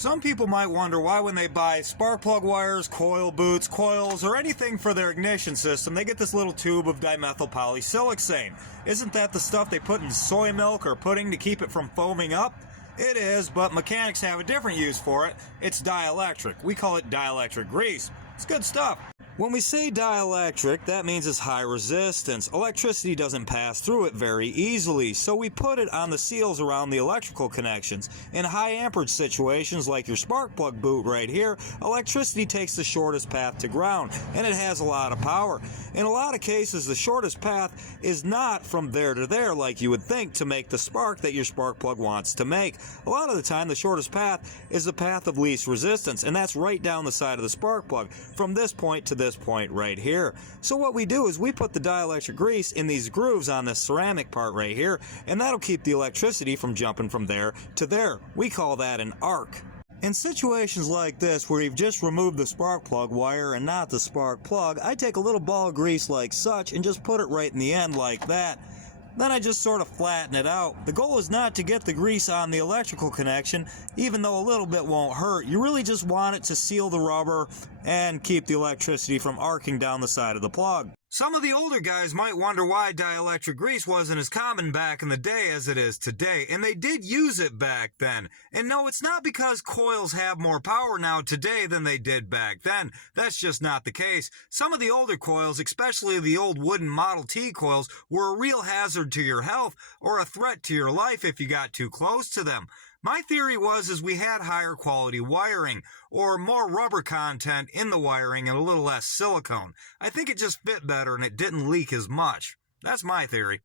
Some people might wonder why when they buy spark plug wires, coil boots, coils, or anything for their ignition system, they get this little tube of dimethyl polysiloxane. Isn't that the stuff they put in soy milk or pudding to keep it from foaming up? It is, but mechanics have a different use for it. It's dielectric. We call it dielectric grease. It's good stuff. When we say dielectric, that means it's high resistance. Electricity doesn't pass through it very easily, so we put it on the seals around the electrical connections. In high amperage situations like your spark plug boot right here, electricity takes the shortest path to ground, and it has a lot of power. In a lot of cases, the shortest path is not from there to there like you would think to make the spark that your spark plug wants to make. A lot of the time, the shortest path is the path of least resistance, and that's right down the side of the spark plug, from this point to this point right here. So what we do is we put the dielectric grease in these grooves on this ceramic part right here, and that'll keep the electricity from jumping from there to there. We call that an arc. In situations like this where you've just removed the spark plug wire and not the spark plug, I take a little ball of grease like such and just put it right in the end like that. Then I just sort of flatten it out. The goal is not to get the grease on the electrical connection, even though a little bit won't hurt. You really just want it to seal the rubber and keep the electricity from arcing down the side of the plug. Some of the older guys might wonder why dielectric grease wasn't as common back in the day as it is today, and they did use it back then. And no, it's not because coils have more power now today than they did back then. That's just not the case. Some of the older coils, especially the old wooden Model T coils, were a real hazard to your health or a threat to your life if you got too close to them. My theory was we had higher quality wiring, or more rubber content in the wiring and a little less silicone. I think it just fit better and it didn't leak as much. That's my theory.